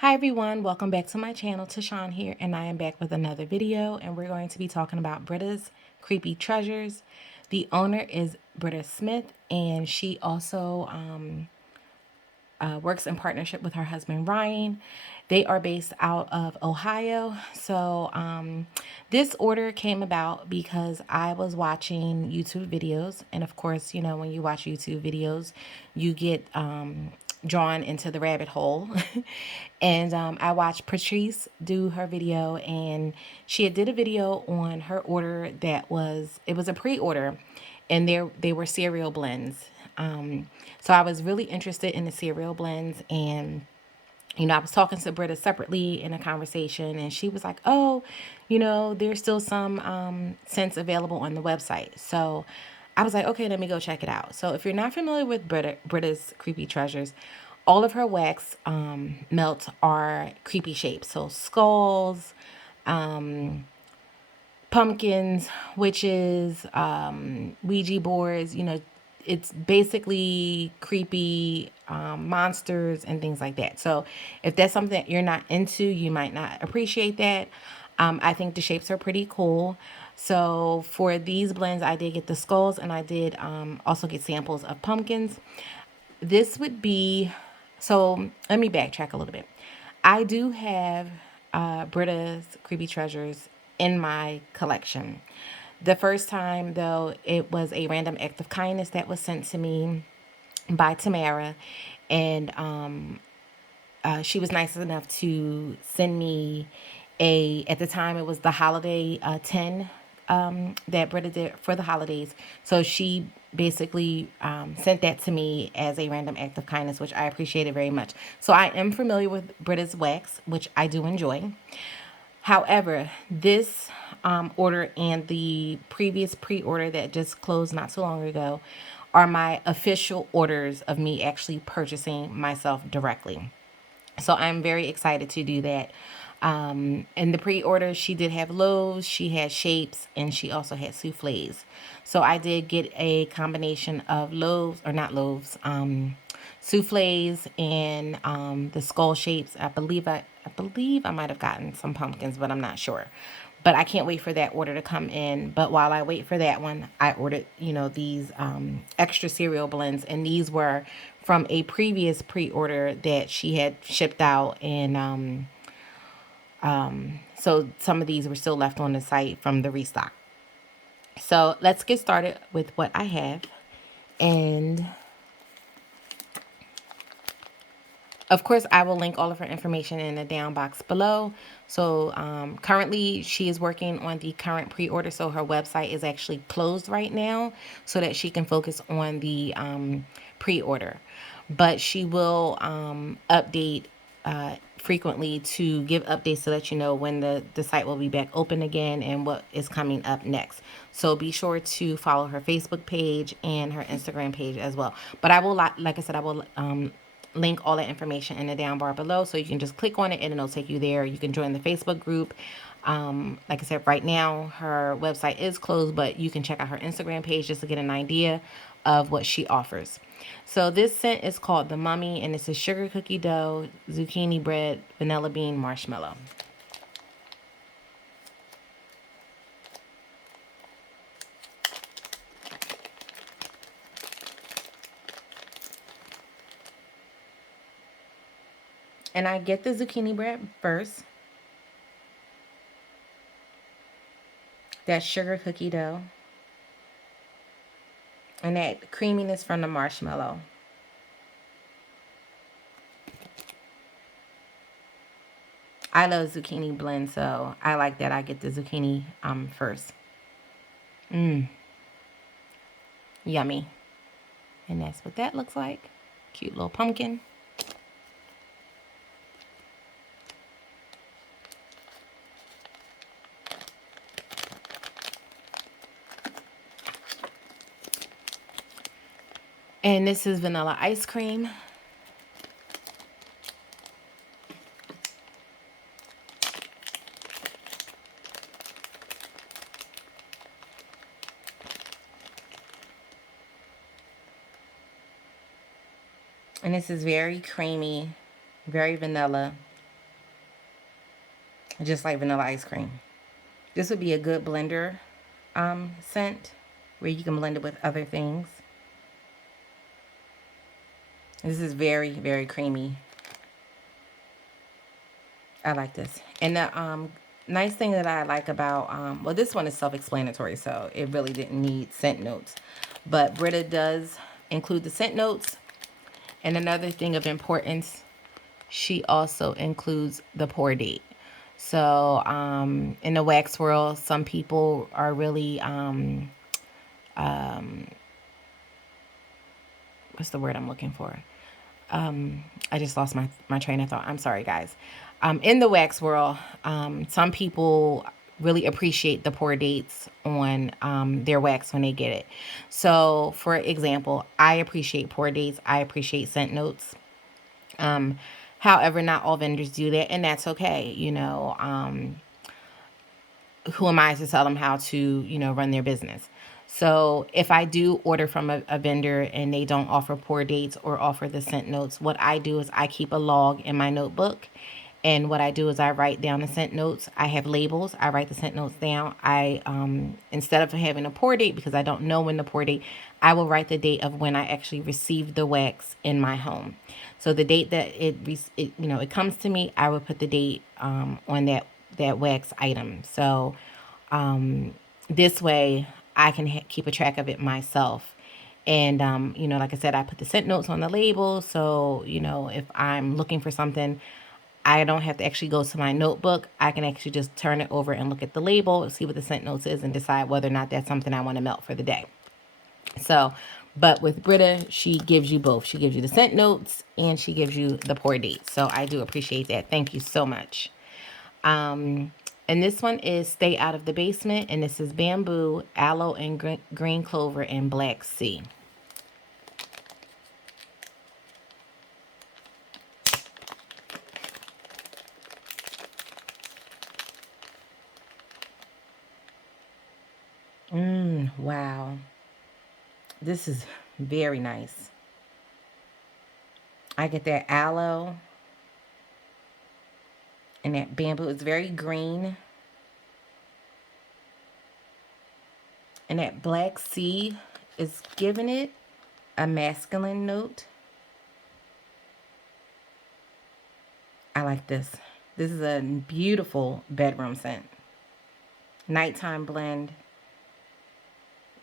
Hi everyone, welcome back to my channel. Tashawn here, and I am back with another video, and we're going to be talking about Britta's Creepy Treasures. The owner is Britta Smith, and she also works in partnership with her husband Ryan. They are based out of Ohio. So this order came about because I was watching YouTube videos, and of course, you know, when you watch YouTube videos, you get drawn into the rabbit hole. And I watched Patrice do her video, and she had did a video on her order that was, it was a pre-order, and they were cereal blends. So I was really interested in the cereal blends, and you know, I was talking to Britta separately in a conversation, and she was like, "Oh, you know, there's still some scents available on the website." So I was like, "Okay, let me go check it out." So if you're not familiar with Britta's Creepy Treasures, all of her wax melts are creepy shapes. So skulls, pumpkins, witches, Ouija boards, you know, it's basically creepy monsters and things like that. So if that's something that you're not into, you might not appreciate that. I think the shapes are pretty cool. So for these blends, I did get the skulls, and I did also get samples of pumpkins. This would be, so let me backtrack a little bit. I do have Britta's Creepy Treasures in my collection. The first time, though, it was a random act of kindness that was sent to me by Tamara, and she was nice enough to send me at the time it was the holiday 10 that Britta did for the holidays. So she basically sent that to me as a random act of kindness, which I appreciated very much. So I am familiar with Britta's wax, which I do enjoy. However, this order and the previous pre-order that just closed not so long ago are my official orders of me actually purchasing myself directly. So I'm very excited to do that. In the pre-order, she did have loaves, she had shapes, and she also had souffles. So I did get a combination of loaves, or not loaves, souffles and the skull shapes. I believe I might have gotten some pumpkins, but I'm not sure. But I can't wait for that order to come in. But while I wait for that one, I ordered, you know, these extra cereal blends, and these were from a previous pre-order that she had shipped out, and so some of these were still left on the site from the restock. So let's get started with what I have. And of course, I will link all of her information in the down box below. So currently, she is working on the current pre-order. So her website is actually closed right now so that she can focus on the pre-order. But she will update frequently to give updates to let you know when the site will be back open again and what is coming up next. So be sure to follow her Facebook page and her Instagram page as well. But I will, like I said, I will link all that information in the down bar below, so you can just click on it and it'll take you there. You can join the Facebook group. Like I said, right now her website is closed, but you can check out her Instagram page just to get an idea of what she offers. So this scent is called the Mummy, and it's a sugar cookie dough, zucchini bread, vanilla bean, marshmallow. And I get the zucchini bread first. That sugar cookie dough. And that creaminess from the marshmallow. I love zucchini blend, so I like that I get the zucchini first. Yummy. And that's what that looks like. Cute little pumpkin. And this is vanilla ice cream. And this is very creamy, very vanilla. just like vanilla ice cream. This would be a good blender scent where you can blend it with other things. This is very, very creamy. I like this. And the nice thing that I like about, well, this one is self-explanatory, so it really didn't need scent notes. But Britta does include the scent notes. And another thing of importance, she also includes the pour date. So in the wax world, some people are really, what's the word I'm looking for? I just lost my train of thought. I'm sorry, guys. In the wax world, some people really appreciate the pour dates on their wax when they get it. So, for example, I appreciate pour dates. I appreciate scent notes. However, not all vendors do that, and that's okay. Who am I to tell them how to, run their business? So if I do order from a vendor and they don't offer pour dates or offer the scent notes, what I do is I keep a log in my notebook. And what I do is I write down the scent notes. I have labels. I write the scent notes down. I instead of having a pour date, because I don't know when the pour date, I will write the date of when I actually received the wax in my home. So the date that it comes to me, I would put the date on that wax item. So this way I can keep a track of it myself. And, like I said, I put the scent notes on the label. So, if I'm looking for something, I don't have to actually go to my notebook. I can actually just turn it over and look at the label, see what the scent notes is, and decide whether or not that's something I want to melt for the day. So, but with Britta, she gives you both. She gives you the scent notes and she gives you the pour date. So I do appreciate that. Thank you so much. And this one is Stay Out of the Basement. And this is bamboo, aloe, and green clover, and black sea. Wow. This is very nice. I get that aloe and that bamboo. It's very green. And that black sea is giving it a masculine note. I like this. This is a beautiful bedroom scent. Nighttime blend.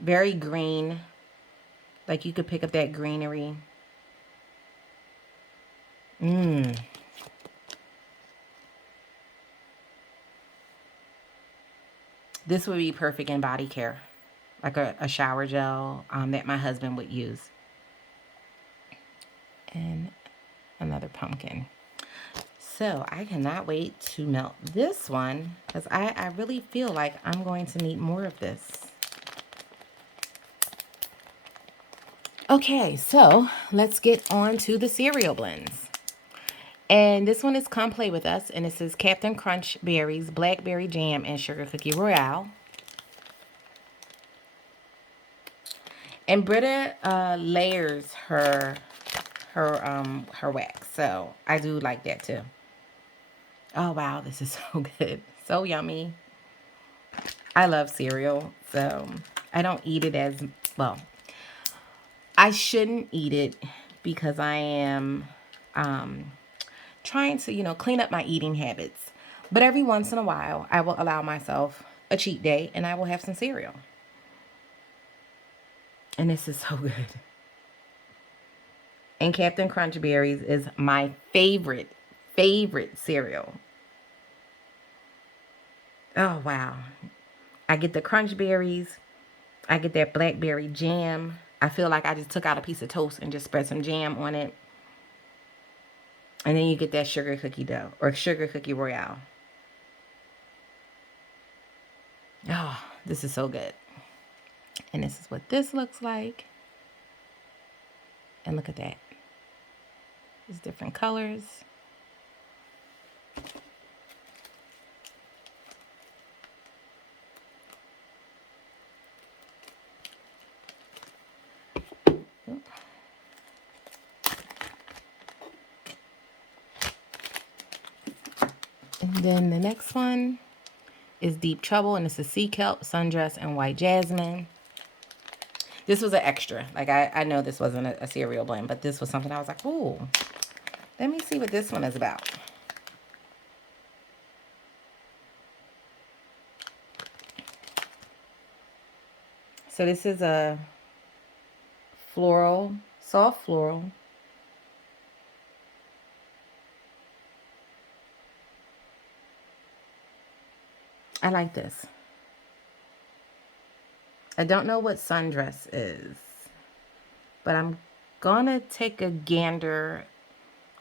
Very green. Like you could pick up that greenery. This would be perfect in body care. Like a shower gel that my husband would use. And another pumpkin. So I cannot wait to melt this one because I really feel like I'm going to need more of this. Okay, so let's get on to the cereal blends. And this one is Come Play With Us, and this is Captain Crunchberries, Blackberry Jam, and Sugar Cookie Royale. And Britta layers her wax, so I do like that too. Oh wow, this is so good, so yummy. I love cereal, so I don't eat it as well. I shouldn't eat it because I am trying to, clean up my eating habits. But every once in a while, I will allow myself a cheat day and I will have some cereal. And this is so good. And Captain Crunchberries is my favorite cereal. Oh, wow. I get the Crunchberries. I get that Blackberry jam. I feel like I just took out a piece of toast and just spread some jam on it. And then you get that sugar cookie dough or sugar cookie royale. Oh, this is so good. And this is what this looks like. And look at that. There's different colors. And Then the next one is Deep Trouble, and this is Sea Kelp, Sundress, and White Jasmine. This was an extra. Like, I know this wasn't a cereal blend, but this was something I was like, ooh, let me see what this one is about. So this is a floral, soft floral. I like this. I don't know what Sundress is, but I'm gonna take a gander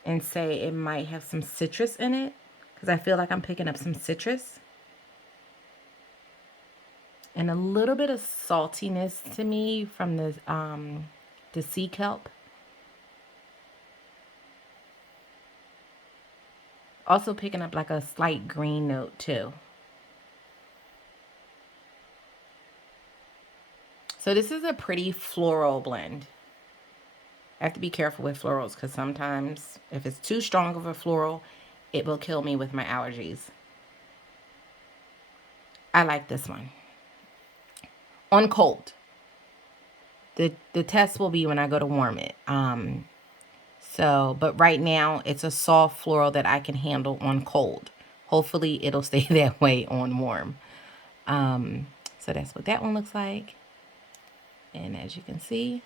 and say it might have some citrus in it, because I feel like I'm picking up some citrus and a little bit of saltiness to me from the sea kelp. Also picking up like a slight green note too. So this is a pretty floral blend. I have to be careful with florals because sometimes if it's too strong of a floral, it will kill me with my allergies. I like this one. On cold. The test will be when I go to warm it. But right now it's a soft floral that I can handle on cold. Hopefully it'll stay that way on warm. So that's what that one looks like. And as you can see,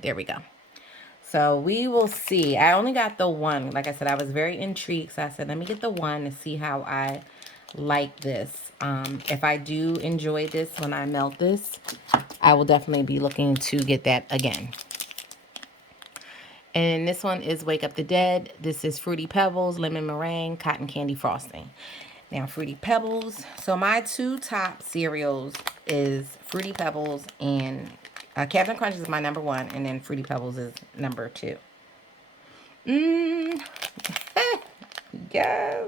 there we go. So we will see. I only got the one. Like I said, I was very intrigued. So I said, let me get the one to see how I like this. If I do enjoy this when I melt this, I will definitely be looking to get that again. And this one is Wake Up the Dead. This is Fruity Pebbles, Lemon Meringue, Cotton Candy Frosting. Now, Fruity Pebbles. So my two top cereals is Fruity Pebbles and Captain Crunch is my number one, and then Fruity Pebbles is number two. Yes.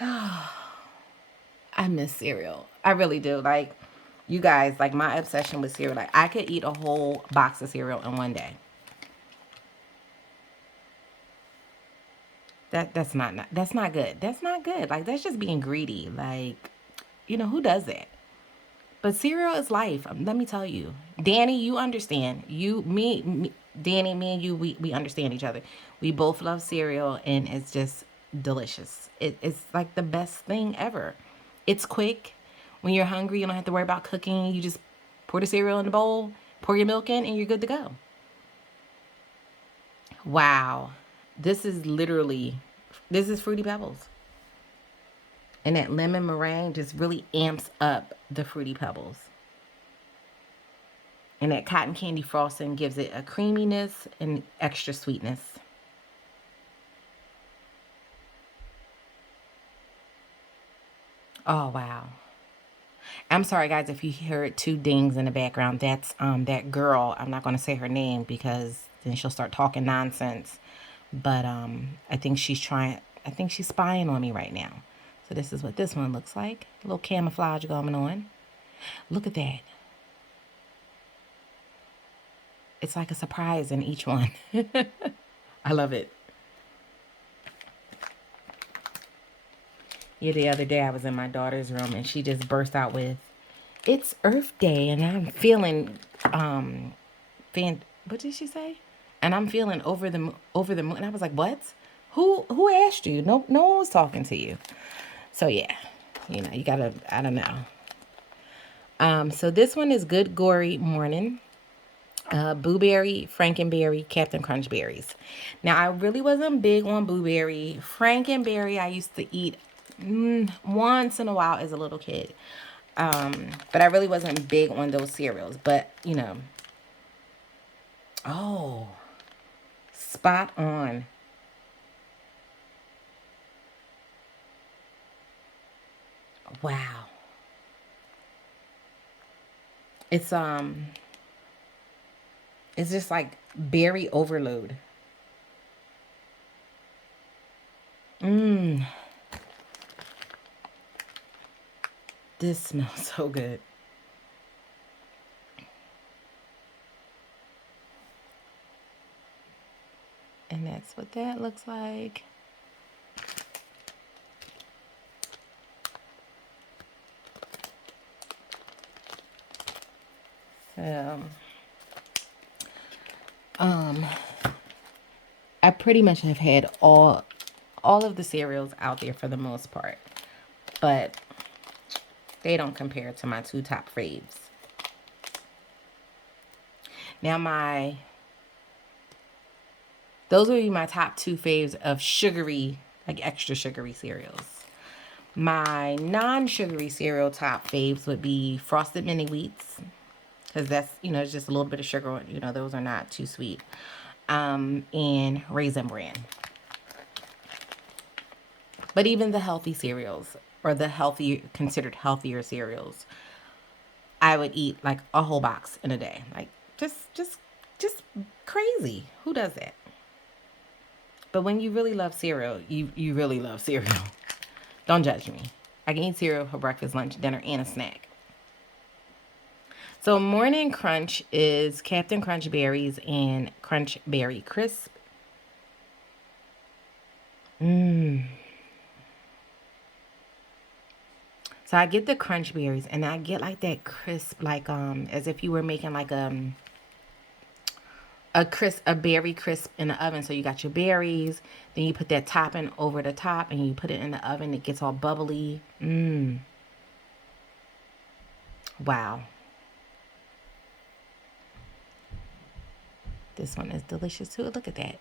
I miss cereal. I really do. Like, you guys, like my obsession with cereal. Like, I could eat a whole box of cereal in one day. That's not good. That's not good. Like, that's just being greedy. Like, who does that? But cereal is life. Let me tell you. Danny, you understand. Danny, me and you, we understand each other. We both love cereal, and it's just delicious. It's like the best thing ever. It's quick. When you're hungry, you don't have to worry about cooking. You just pour the cereal in the bowl, pour your milk in, and you're good to go. Wow. This is Fruity Pebbles. And that lemon meringue just really amps up the Fruity Pebbles. And that cotton candy frosting gives it a creaminess and extra sweetness. Oh, wow. I'm sorry, guys, if you heard two dings in the background. That's that girl. I'm not going to say her name because then she'll start talking nonsense. But I think she's spying on me right now. So this is what this one looks like. A little camouflage going on. Look at that. It's like a surprise in each one. I love it. Yeah, the other day I was in my daughter's room and she just burst out with, "It's Earth Day and I'm feeling, what did she say? And I'm feeling over the moon." And I was like, "What? Who asked you? No one was talking to you." So yeah, you gotta, I don't know. So this one is Good Gory Morning. Blueberry, Frankenberry, Captain Crunchberries. Now, I really wasn't big on blueberry. Frankenberry, I used to eat once in a while as a little kid. But I really wasn't big on those cereals. But, oh, spot on. Wow. It's just like berry overload. This smells so good. And that's what that looks like. So, um, I pretty much have had all of the cereals out there for the most part, but they don't compare to my two top faves. Now those would be my top two faves of sugary, like extra sugary cereals. My non-sugary cereal top faves would be Frosted Mini Wheats, because that's, it's just a little bit of sugar. Those are not too sweet. And Raisin Bran. But even the healthy cereals, or the considered healthier cereals, I would eat like a whole box in a day. Like just crazy. Who does that? But when you really love cereal, you really love cereal. Don't judge me. I can eat cereal for breakfast, lunch, dinner, and a snack. So morning crunch is Captain Crunch Berries and Crunchberry Crisp. So I get the crunch berries and I get like that crisp, like as if you were making like a berry crisp in the oven. So you got your berries, then you put that topping over the top and you put it in the oven. It gets all bubbly. Wow. This one is delicious too. Look at that.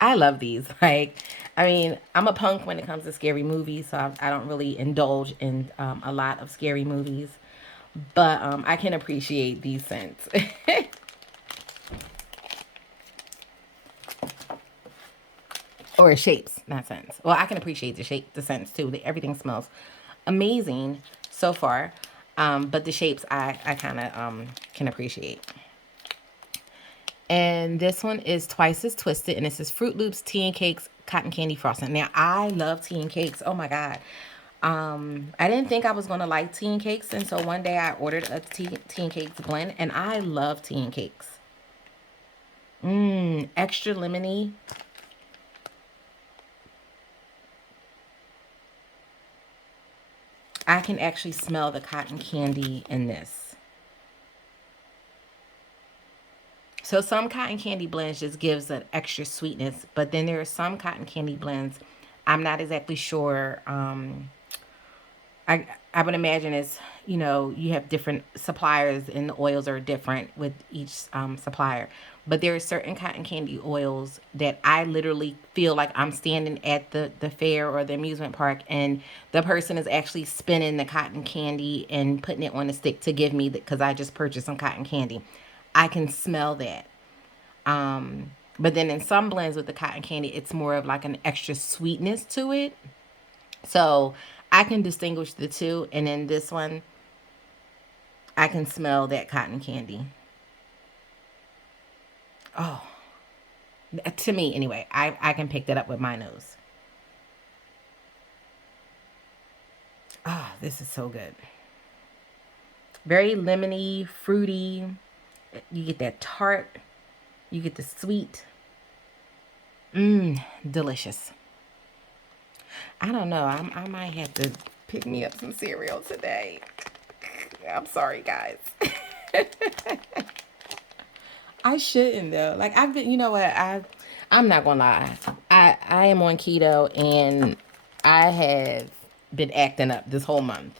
I love these. Like, I mean, I'm a punk when it comes to scary movies, so I don't really indulge in a lot of scary movies, but I can appreciate these scents. Or shapes, not scents. Well, I can appreciate the scents too. Everything smells amazing so far, but the shapes I kind of can appreciate. And this one is Twice as Twisted, and this is Fruit Loops, tea and cakes, cotton candy frosting. Now, I love tea and cakes. Oh my God. I didn't think I was going to like tea and cakes, and so one day I ordered a tea and cakes blend, and I love tea and cakes. Extra lemony. I can actually smell the cotton candy in this. So some cotton candy blends just gives an extra sweetness, but then there are some cotton candy blends I'm not exactly sure. I would imagine it's, you have different suppliers and the oils are different with each supplier. But there are certain cotton candy oils that I literally feel like I'm standing at the fair or the amusement park and the person is actually spinning the cotton candy and putting it on a stick to give me because I just purchased some cotton candy. I can smell that. But then in some blends with the cotton candy, it's more of like an extra sweetness to it. So I can distinguish the two. And in this one, I can smell that cotton candy. Oh, to me anyway, I can pick that up with my nose. Oh, this is so good. Very lemony, fruity. You get that tart. You get the sweet. Delicious. I don't know. I might have to pick me up some cereal today. I'm sorry, guys. I shouldn't though. Like I've been, you know what? I'm not gonna lie. I am on keto and I have been acting up this whole month.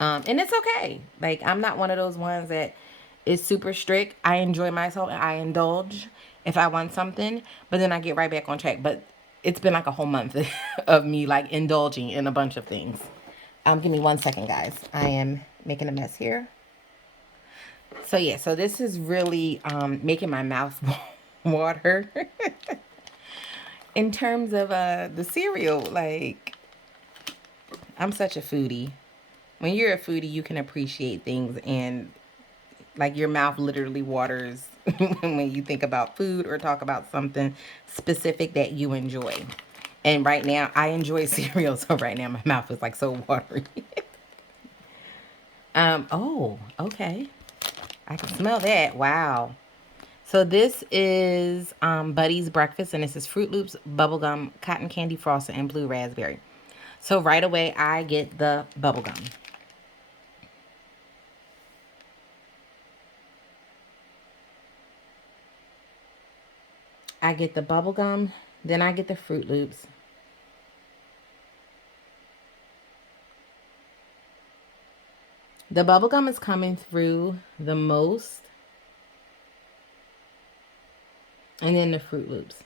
And it's okay. Like I'm not one of those ones that is super strict. I enjoy myself and I indulge if I want something, but then I get right back on track. But it's been like a whole month of me like indulging in a bunch of things. Give me 1 second, guys. I am making a mess here. So yeah, so this is really making my mouth water. In terms of the cereal, like I'm such a foodie. When you're a foodie, you can appreciate things and like your mouth literally waters when you think about food or talk about something specific that you enjoy. And right now, I enjoy cereal, so right now my mouth is like so watery. Oh, okay. I can smell that. Wow. So this is Buddy's Breakfast, and this is Fruit Loops, bubblegum, cotton candy frosting, and blue raspberry. So right away, I get the bubblegum. I get the bubblegum, then I get the Fruit Loops. The bubblegum is coming through the most, and then the Fruit Loops.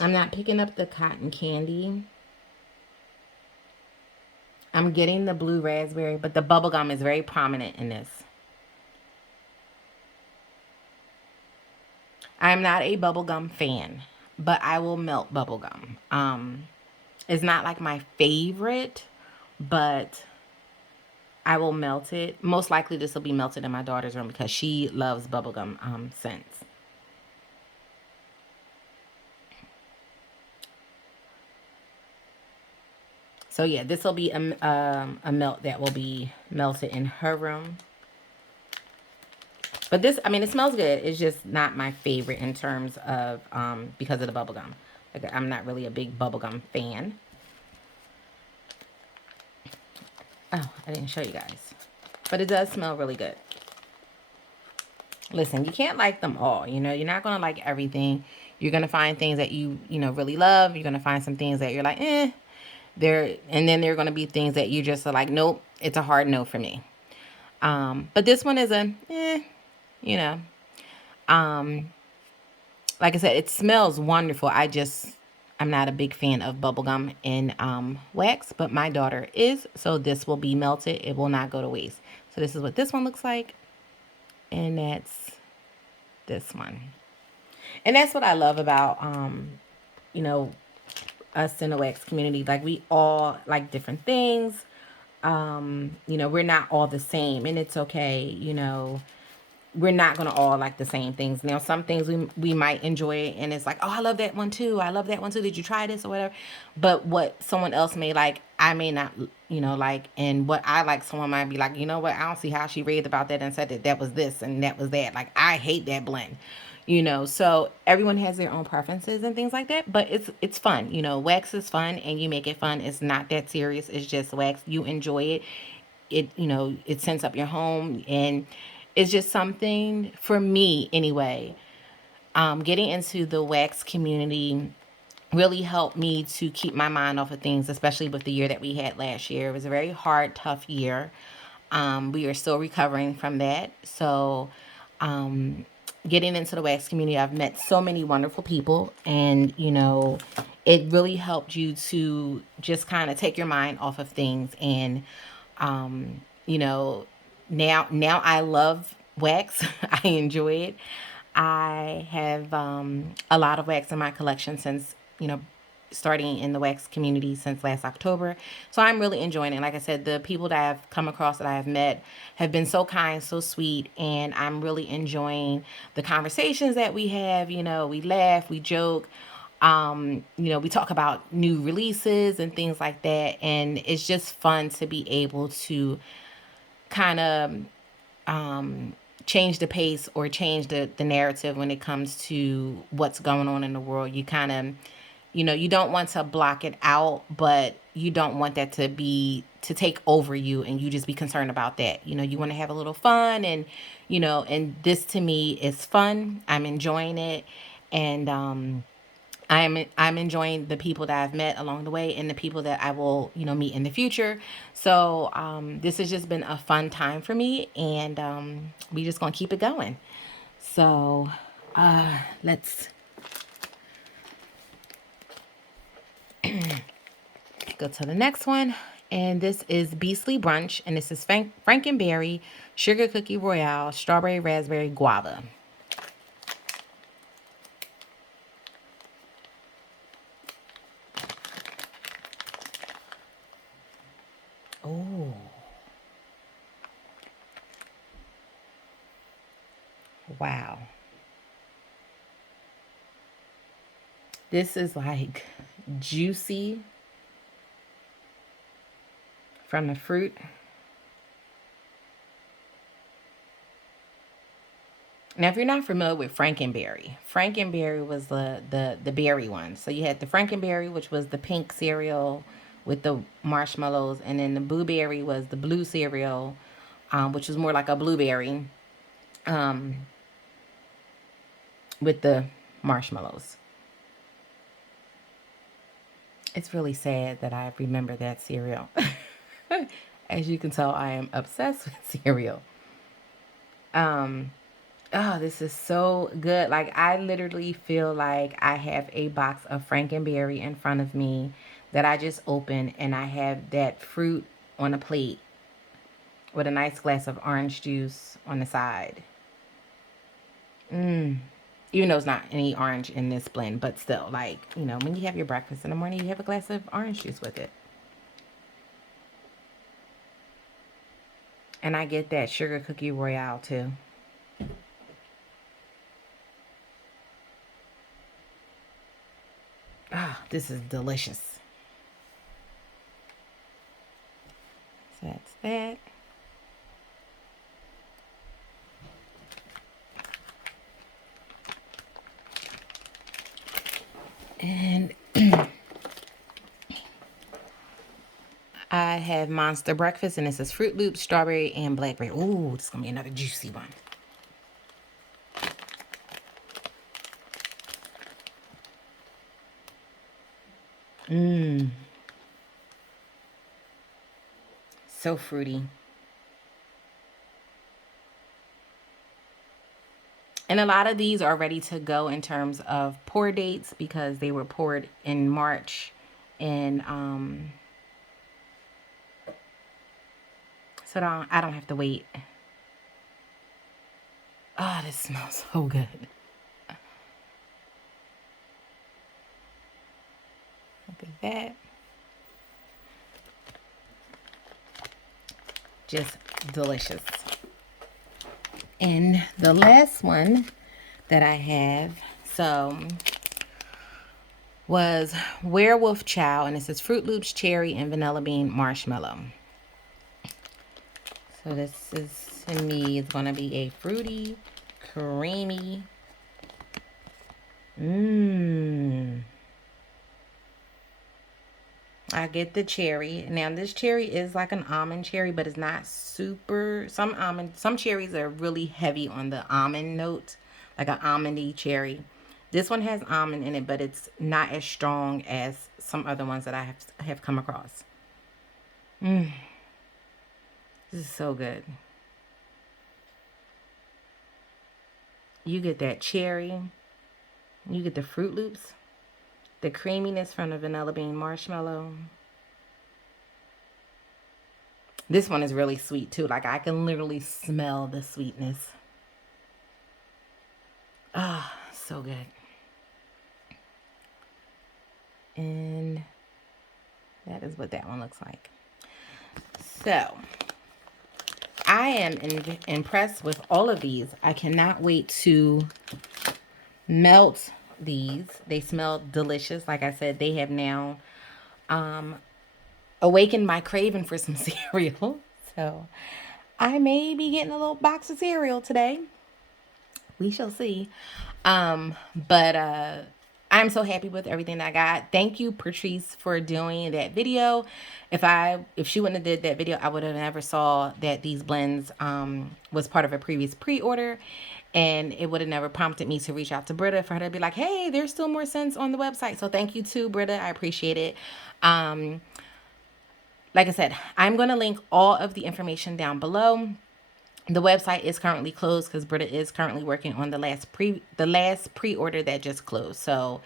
I'm not picking up the cotton candy. I'm getting the blue raspberry, but the bubblegum is very prominent in this. I'm not a bubblegum fan, but I will melt bubblegum. It's not like my favorite, but I will melt it. Most likely this will be melted in my daughter's room because she loves bubblegum scents. So yeah, this will be a melt that will be melted in her room. But this, I mean, it smells good. It's just not my favorite in terms of, because of the bubblegum. Like, I'm not really a big bubblegum fan. Oh, I didn't show you guys. But it does smell really good. Listen, you can't like them all. You know, you're not going to like everything. You're going to find things that you know, really love. You're going to find some things that you're like, eh. And then there are going to be things that you just are like, nope, it's a hard no for me. But this one is a, you know. Um, like I said, it smells wonderful. I'm not a big fan of bubblegum in wax, but my daughter is. So this will be melted. It will not go to waste. So this is what this one looks like. And that's this one. And that's what I love about, you know, us in the wax community. Like, we all like different things. You know, we're not all the same, and it's okay. You know, we're not gonna all like the same things. Now, some things we might enjoy, and it's like, oh, I love that one too. I love that one too. Did you try this or whatever? But what someone else may like, I may not, you know, like, and what I like, someone might be like, you know what? I don't see how she read about that and said that that was this and that was that. Like, I hate that blend. You know, so everyone has their own preferences and things like that, but it's fun. You know, wax is fun, and you make it fun. It's not that serious. It's just wax. You enjoy it. It, you know, it scents up your home, and it's just something for me anyway. Getting into the wax community really helped me to keep my mind off of things, especially with the year that we had last year. It was a very hard, tough year. We are still recovering from that. So, um, getting into the wax community, I've met so many wonderful people, and you know, it really helped you to just kind of take your mind off of things. And you know, now I love wax. I enjoy it. I have a lot of wax in my collection since, you know, starting in the wax community since last October. So I'm really enjoying it. Like I said, the people that I've come across, that I have met, have been so kind, so sweet, and I'm really enjoying the conversations that we have. You know, we laugh, we joke. You know, we talk about new releases and things like that, and it's just fun to be able to kind of change the pace or change the narrative when it comes to what's going on in the world. You kind of, you know, you don't want to block it out, but you don't want that to take over you, and you just be concerned about that. You know, you want to have a little fun, and you know, and this to me is fun. I'm enjoying it, and I'm enjoying the people that I've met along the way, and the people that I will, you know, meet in the future. So this has just been a fun time for me, and we just gonna keep it going. So let's go to the next one, and this is Beastly Brunch, and this is Frankenberry, Sugar Cookie Royale, Strawberry Raspberry Guava. Oh, wow. This is like juicy from the fruit. Now, if you're not familiar with Frankenberry, Frankenberry was the berry one. So you had the Frankenberry, which was the pink cereal with the marshmallows, and then the Blueberry was the blue cereal, which was more like a blueberry with the marshmallows. It's really sad that I remember that cereal. As you can tell, I am obsessed with cereal. Oh, this is so good. Like, I literally feel like I have a box of Frankenberry in front of me that I just opened, and I have that fruit on a plate with a nice glass of orange juice on the side. Even though it's not any orange in this blend, but still, like, when you have your breakfast in the morning, you have a glass of orange juice with it. And I get that sugar cookie Royale too. Ah, this is delicious. So that's that. And I have Monster Breakfast, and this is Fruit Loops, strawberry, and blackberry. Ooh, this is going to be another juicy one. So fruity. And a lot of these are ready to go in terms of pour dates because they were poured in March. And so I don't have to wait. Oh, this smells so good. Look at that. Just delicious. And the last one that I have, was Werewolf Chow, and this is Fruit Loops, cherry, and vanilla bean marshmallow. So this is, to me, it's going to be a fruity, creamy. I get the cherry. Now this cherry is like an almond cherry, but it's not super. Some cherries are really heavy on the almond note, like an almondy cherry. This one has almond in it, but it's not as strong as some other ones that I have come across. This is so good. You get that cherry. You get the Fruit Loops, the creaminess from the vanilla bean marshmallow. This one is really sweet too. Like, I can literally smell the sweetness. Ah, so good. And that is what that one looks like. So, I am impressed with all of these. I cannot wait to melt these. They smell delicious. Like I said, they have now awakened my craving for some cereal. So, I may be getting a little box of cereal today. We shall see. But I'm so happy with everything I got. Thank you, Patrice, for doing that video. If she wouldn't have did that video, I would have never saw that these blends was part of a previous pre-order. And it would have never prompted me to reach out to Britta for her to be like, hey, there's still more scents on the website. So thank you to Britta. I appreciate it. Like I said, I'm going to link all of the information down below. The website is currently closed because Britta is currently working on the last pre-order that just closed. So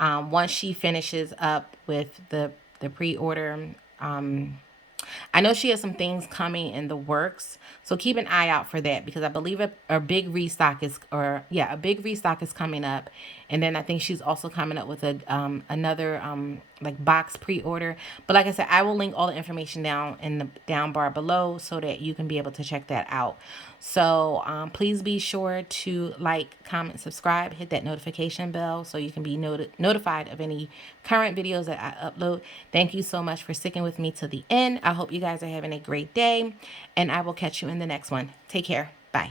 once she finishes up with the pre-order, I know she has some things coming in the works, so keep an eye out for that because I believe a big restock is coming up, and then I think she's also coming up with another like box pre-order. But like I said, I will link all the information down in the down bar below so that you can be able to check that out. So please be sure to like, comment, subscribe, hit that notification bell so you can be notified of any current videos that I upload. Thank you so much for sticking with me to the end. I hope you guys are having a great day, and I will catch you in the next one. Take care. Bye.